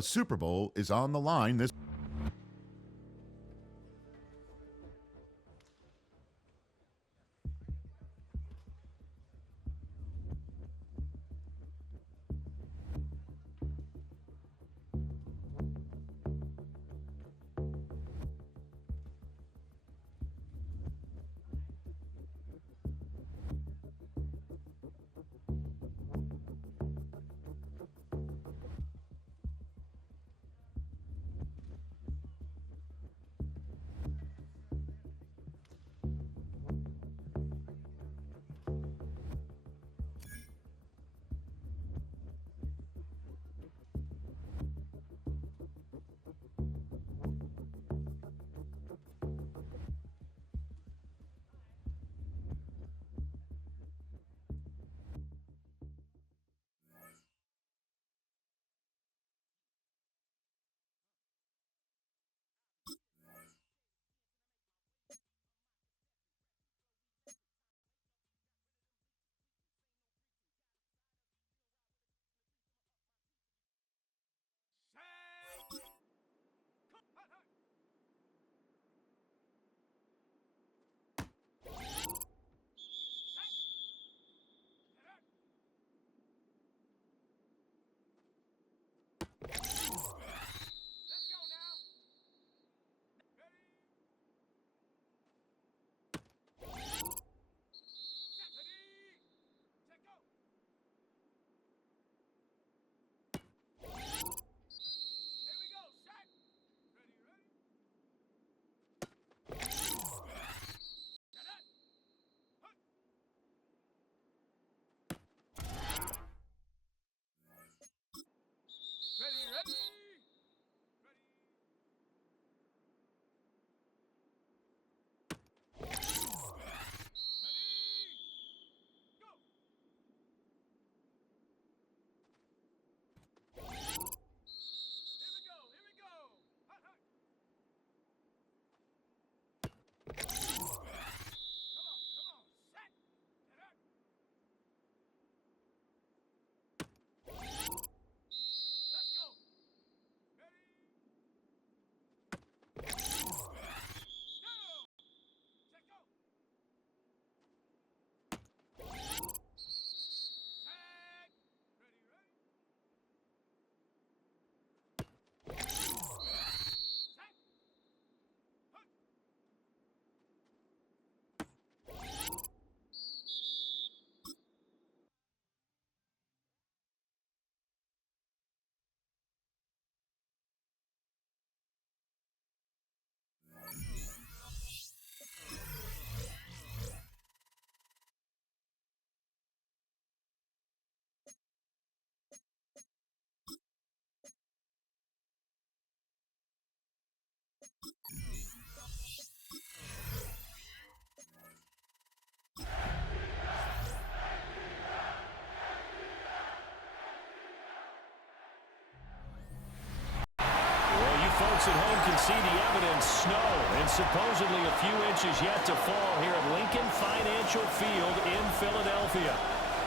A Super Bowl is on the line this folks at home can see the evidence, snow, and supposedly a few inches yet to fall here at Lincoln Financial Field in Philadelphia.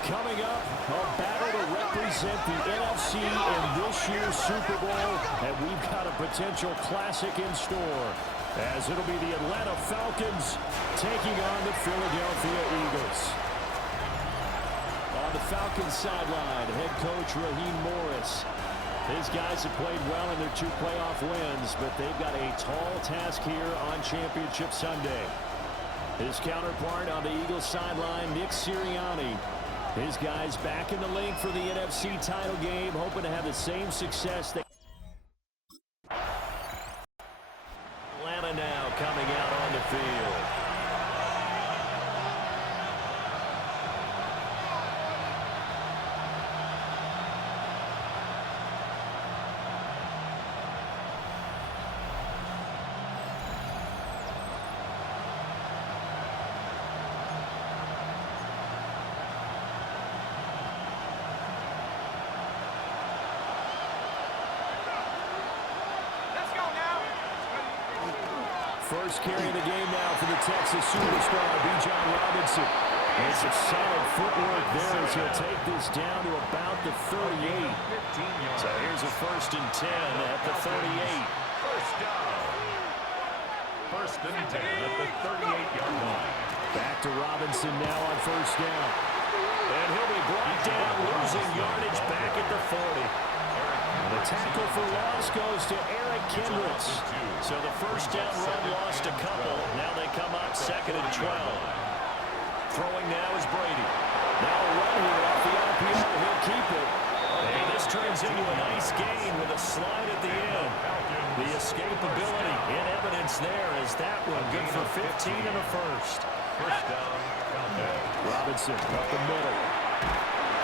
Coming up, a battle to represent the NFC in this year's Super Bowl, and we've got a potential classic in store, as it'll be the Atlanta Falcons taking on the Philadelphia Eagles. On the Falcons sideline, head coach Raheem Morris. His guys have played well in their 2 playoff wins, but they've got a tall task here on Championship Sunday. His counterpart on the Eagles sideline, Nick Sirianni. His guys back in the link for the NFC title game, hoping to have the same success. Atlanta now coming out on the field. First carry of the game now for the Texas superstar, Bijan Robinson. And some solid footwork there as he'll take this down to about the 38. So here's a 1st and 10 at the 38. First down. 1st and 10 at the 38-yard line. Back to Robinson now on 1st down. And he'll be brought down, losing yardage back at the 40. The tackle for loss goes to Eric Kendricks. So the 1st down run lost a couple. Now they come up 2nd and 12. Throwing now is Brady. Now a run here off the RPO. He'll keep it. And this turns into a nice gain with a slide at the end. The escapability in evidence there is that one good for 15 and a 1st. First down, Robinson up the middle.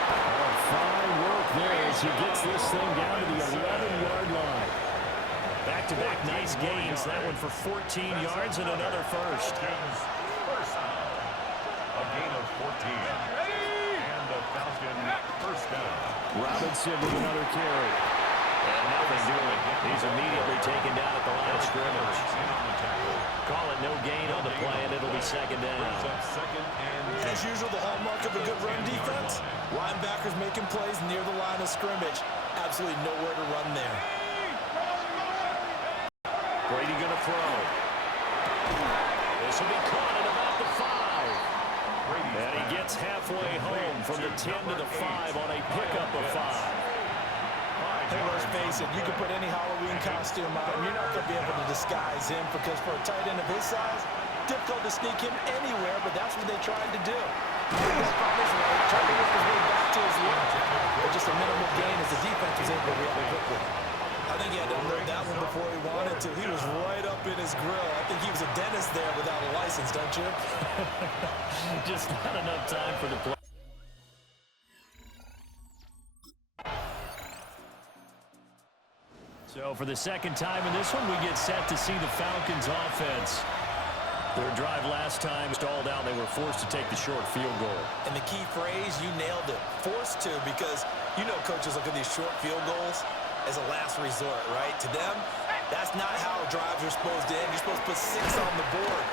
Oh, fine work there as he gets this thing down to the 11-yard line. Back-to-back nice gains. That one for 14 yards and another 1st. First down. A gain of 14. And the Falcon 1st down. Robinson with another carry. And nothing doing. He's immediately taken down at the line of scrimmage. Call it no gain on the play, and it'll be 2nd down. As usual, the hallmark of a good run defense, linebackers making plays near the line of scrimmage. Absolutely nowhere to run there. Brady going to throw. This will be caught at about the 5. And he gets halfway home from the 10 to the 5 on a pickup of 5. Hey, let's face it, you can put any Halloween costume on him. You're not going to be able to disguise him because for a tight end of his size, difficult to sneak him anywhere, but that's what they tried to do. Tried to work his way back to his left, but just a minimal gain as the defense was able to react quickly. I think he had to unload that one before he wanted to. He was right up in his grill. I think he was a dentist there without a license, don't you? Just not enough time for the play. So for the 2nd time in this one, we get set to see the Falcons offense. Their drive last time stalled out. They were forced to take the short field goal. And the key phrase, you nailed it. Forced to, because you know coaches look at these short field goals as a last resort, right? To them, that's not how drives are supposed to end. You're supposed to put 6 on the board.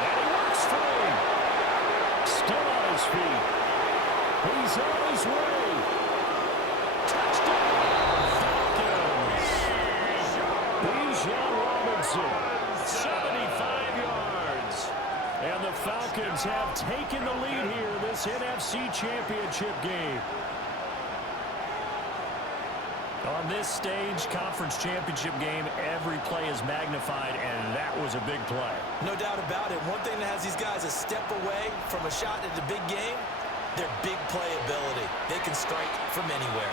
And he works free. Still on his feet. He's on his way. Touchdown, Falcons. Bijan Robinson, 75 yards. And the Falcons have taken the lead here in this NFC Championship game. On this stage, conference championship game, every play is magnified, and that was a big play. No doubt about it. One thing that has these guys a step away from a shot at the big game, their big play ability. They can strike from anywhere.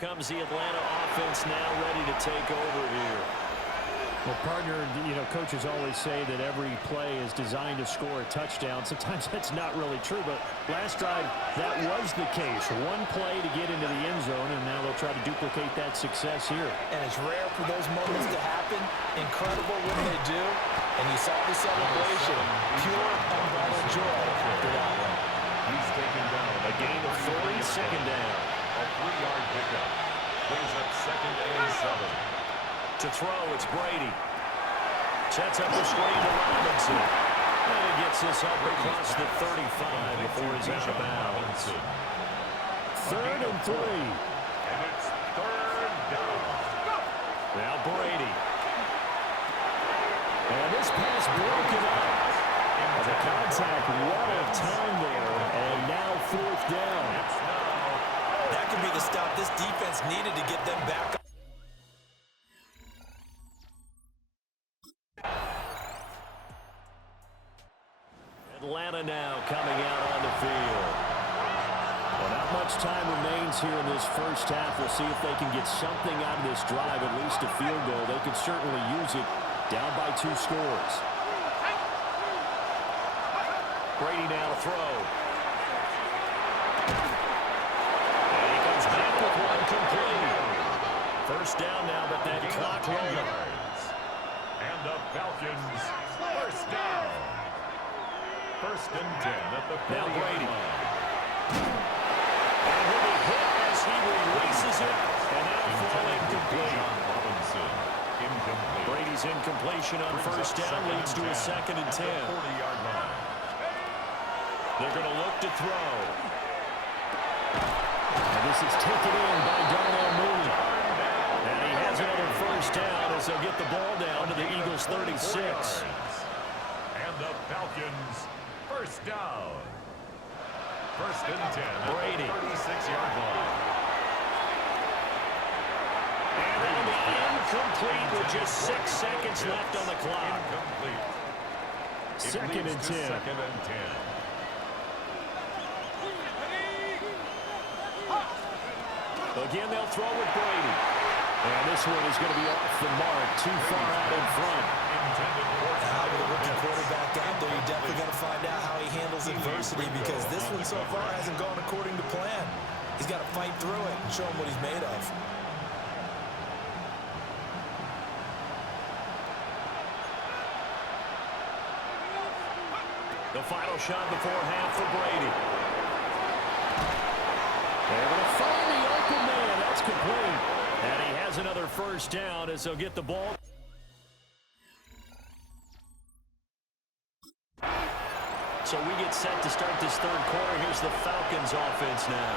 Here comes the Atlanta offense now ready to take over here. Well, partner, you know, coaches always say that every play is designed to score a touchdown. Sometimes that's not really true, but last drive, that was the case. One play to get into the end zone, and now they'll try to duplicate that success here. And it's rare for those moments to happen. Incredible when they do. And you saw the celebration. Pure, unbridled joy after that one. He's taken down. A gain of 3, 2nd down. A 3-yard pickup. Brings up 2nd and 7. To throw, it's Brady. Sets up the screen to Robinson. And he gets this up across the 35 before he's out of bounds. 3rd and 3. And it's 3rd down. Now Brady. And this pass broken up. The contact, what a time there. And now 4th down. That could be the stop this defense needed to get them back. Atlanta now coming out on the field. Well, not much time remains here in this first half. We'll see if they can get something out of this drive, at least a field goal. They could certainly use it down by 2 scores. Brady now to throw. And he comes back with one complete. 1st down now, but that clock running. And the Falcons 1st down. 1st and 10 at the 40 Now Brady. line. And he'll be hit as he releases it. And now throw incomplete. Robinson. Brady's incompletion on first down leads to a 2nd and 10. 40-yard line. They're going to look to throw. And this is taken in by Darnell Mooney. And he has another first down as they'll get the ball down to the Eagles' 36. And the Falcons, first down. First and 10. Brady. 36-yard line. And that'll be incomplete with just 6 seconds left on the clock. Incomplete. It 2nd leads and to 10. 2nd and 10. Again, they'll throw with Brady. And this one is going to be off the mark, too far out in front. Now with a rookie quarterback out there, you're definitely going to find out how he handles adversity because this one so far hasn't gone according to plan. He's got to fight through it and show him what he's made of. The final shot before half for Brady. They're going to find the open man. That's complete. And he has another first down as they'll get the ball. So we get set to start this third quarter. Here's the Falcons offense now.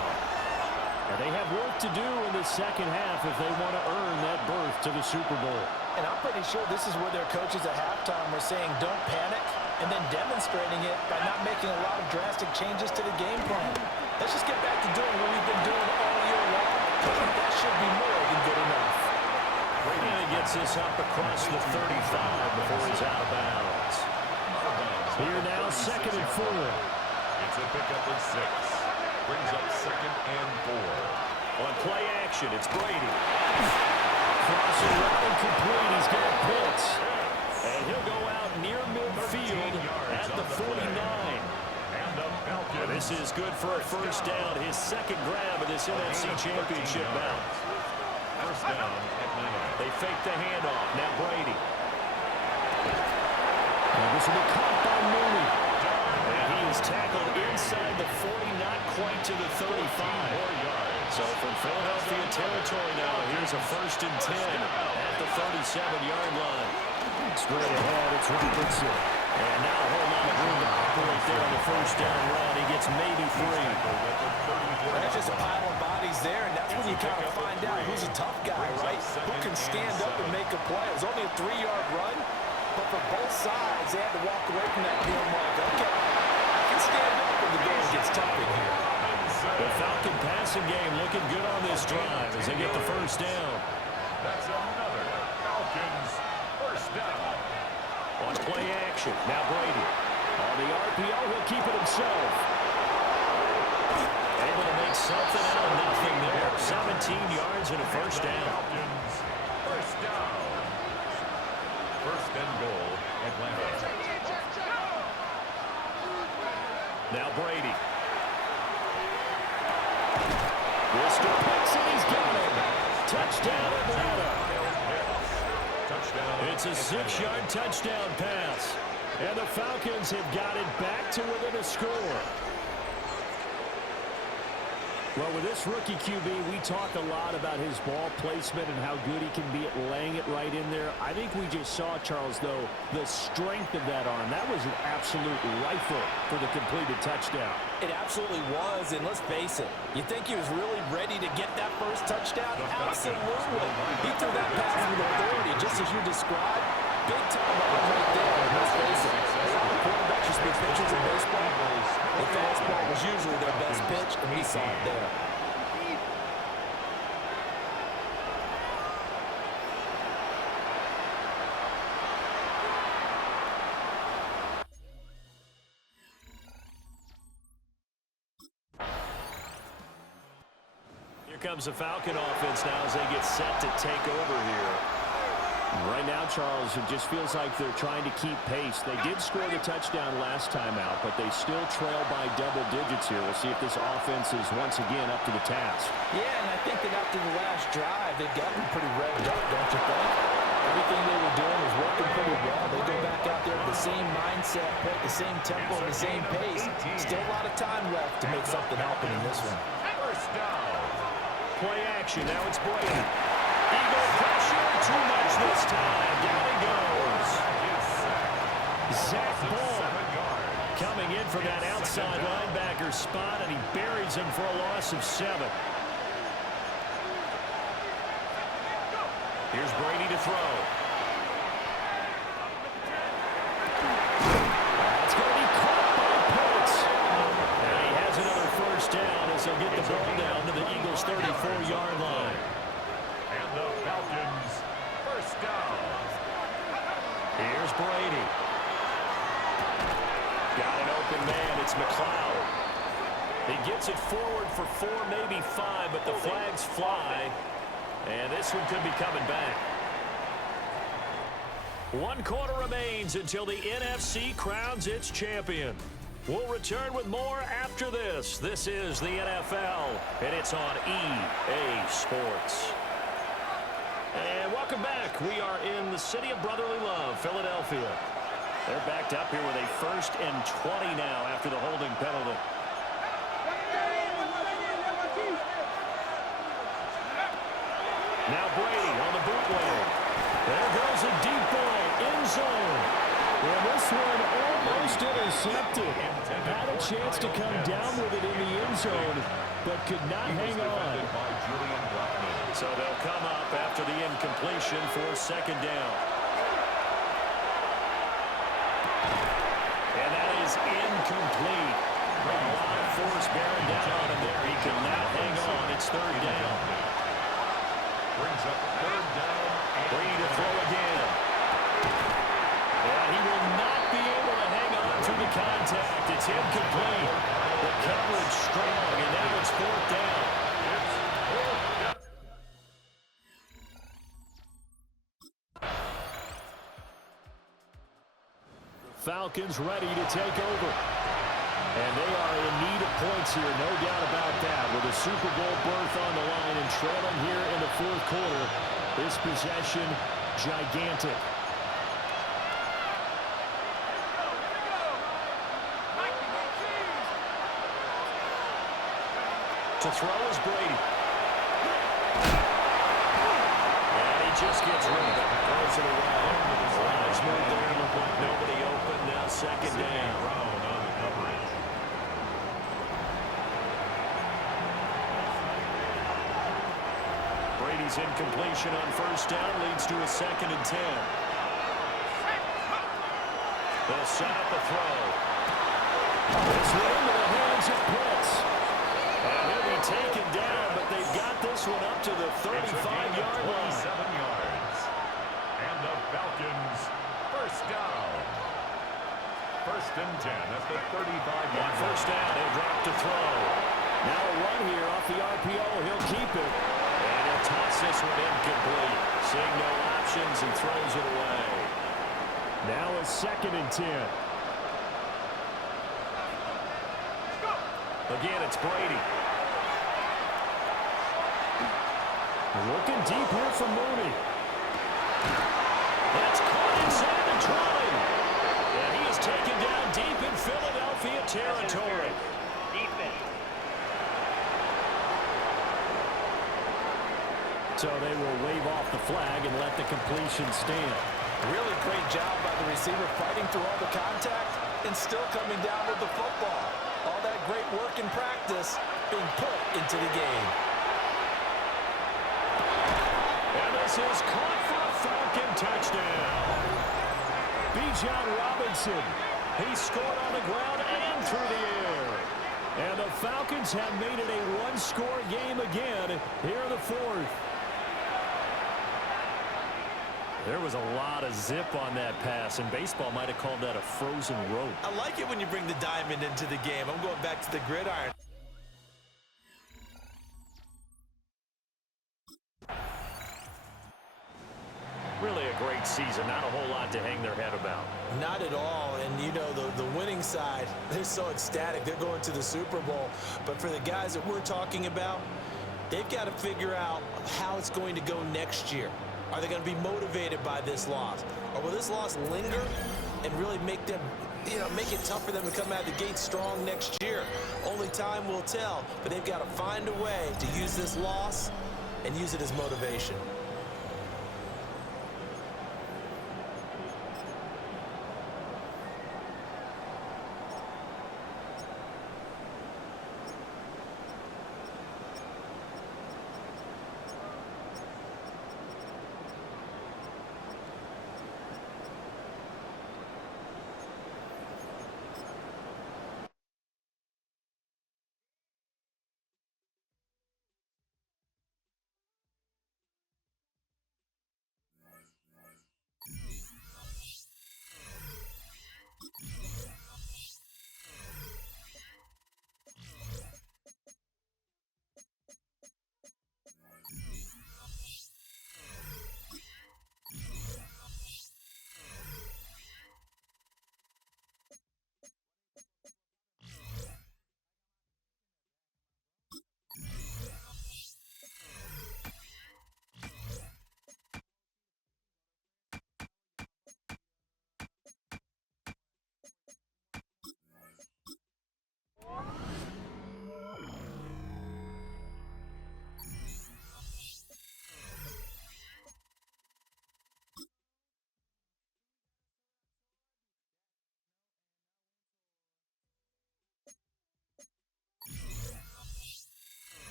And they have work to do in the second half if they want to earn that berth to the Super Bowl. And I'm pretty sure this is where their coaches at halftime were saying don't panic and then demonstrating it by not making a lot of drastic changes to the game plan. Let's just get back to doing what we've been doing all year long. That should be more than good enough. Brady gets this up across the 35 before he's out of bounds. Here now, 2nd and 4. It's a pickup of 6. Brings up 2nd and 4. On play action, it's Brady. Crossing route incomplete. He's got Pitts. And he'll go out near midfield at the 49. And the Falcons. This is good for a first down. His second grab of this NFC Championship bout. First down at 9. They fake the handoff. Now Brady. And this will be caught by Mooney. And he is tackled inside the 40, not quite to the 35. So from Philadelphia territory now, here's a first and 10 at the 37-yard line. Straight ahead, it's Robinson. And now a whole lot of room to operate there on the first down run. He gets maybe 3. That's just a pile of bodies there, and that's when you kind of find out who's a tough guy, right? Who can stand up and make a play. It was only a 3-yard run, but for both sides, they had to walk away from that deal like, okay, I can stand up when the game gets tough in here. The Falcon passing game looking good on this drive as they get the first down. That's another Falcons first down. On play action, now Brady. On the RPO, he'll keep it himself. Able to make something out of nothing there. 17 yards and a first down. Falcons first down. First and goal, Atlanta. Now Brady. Worcester picks it, he's got it. Touchdown Atlanta. Touchdown. It's a 6-yard touchdown pass. And the Falcons have got it back to within a score. Well, with this rookie QB, we talk a lot about his ball placement and how good he can be at laying it right in there. I think we just saw, Charles, though, the strength of that arm. That was an absolute rifle for the completed touchdown. It absolutely was, and let's face it, you think he was really ready to get that first touchdown? Absolutely. He threw that pass with authority, just as you described. Big-time arm right there, and let's face it, a lot of quarterbacks used to be pitchers in baseball. The fastball was usually their best pitch, and we saw it there. Here comes the Falcon offense now as they get set to take over here. Right now, Charles, it just feels like they're trying to keep pace. They did score the touchdown last time out, but they still trail by double digits here. We'll see if this offense is once again up to the task. Yeah, and I think that after the last drive, they've gotten pretty revved up, don't you think? Everything they were doing was working pretty well. They go back out there with the same mindset, put the same tempo, and the same pace. Still a lot of time left to make something happen in this one. First down. Play action. Now it's Brady. Eagle pressure, too much this time. Down he goes. Zach Bull coming in from that outside linebacker spot, and he buries him for a loss of 7. Here's Brady to throw. That's going to be caught by Pitts. And he has another first down as he'll get the ball down to the Eagles' 34-yard line. And the Falcons first down. Here's Brady. Got an open man. It's McLeod. He gets it forward for 4, maybe 5, but the flags fly. And this one could be coming back. 1 quarter remains until the NFC crowns its champion. We'll return with more after this. This is the NFL, and it's on EA Sports. And welcome back. We are in the city of brotherly love, Philadelphia. They're backed up here with a 1st and 20 now after the holding penalty. Now Brady on the bootleg. There goes a deep ball, end zone. Well, this one almost intercepted. Had a chance to come down with it in the end zone, but could not hang on. So they'll come up after the incompletion for 2nd down. And that is incomplete. A lot of force bearing down on him there. He could not hang on. It's 3rd down. Brings up 3rd down. Brady to throw again. And he will not be able to hang on through the contact. It's incomplete. The coverage strong, and now it's 4th down. Falcons ready to take over. And they are in need of points here, no doubt about that. With a Super Bowl berth on the line and trailing here in the 4th quarter, this possession gigantic. To throw is Brady. And he just gets rid of it. Throws it away. Eyes move there. Look like nobody open. Now 2nd down. Brady's incompletion on 1st down leads to a 2nd and 10. They'll set up a throw. This one into the hands of Pitts. And he'll be taken down, but they've got this one up to the 35-yard line. 7 yards. And the Falcons first down. 1st and 10 at the 35-yard line. 1st down, he'll drop to throw. Now a run here off the RPO. He'll keep it. And he'll toss this one incomplete. Seeing no options and throws it away. Now a 2nd and 10. Again, it's Brady. Looking deep here for Mooney. That's caught inside the 20. And he is taken down deep in Philadelphia territory. So they will wave off the flag and let the completion stand. Really great job by the receiver fighting through all the contact and still coming down with the football. All that great work in practice being put into the game. And this is caught for a Falcon touchdown. Bijan Robinson. He scored on the ground and through the air. And the Falcons have made it a 1-score game again here in the 4th. There was a lot of zip on that pass, and baseball might have called that a frozen rope. I like it when you bring the diamond into the game. I'm going back to the gridiron. Really a great season. Not a whole lot to hang their head about. Not at all. And, you know, the winning side, they're so ecstatic. They're going to the Super Bowl. But for the guys that we're talking about, they've got to figure out how it's going to go next year. Are they going to be motivated by this loss? Or will this loss linger and really make them, make it tough for them to come out of the gate strong next year? Only time will tell. But they've got to find a way to use this loss and use it as motivation.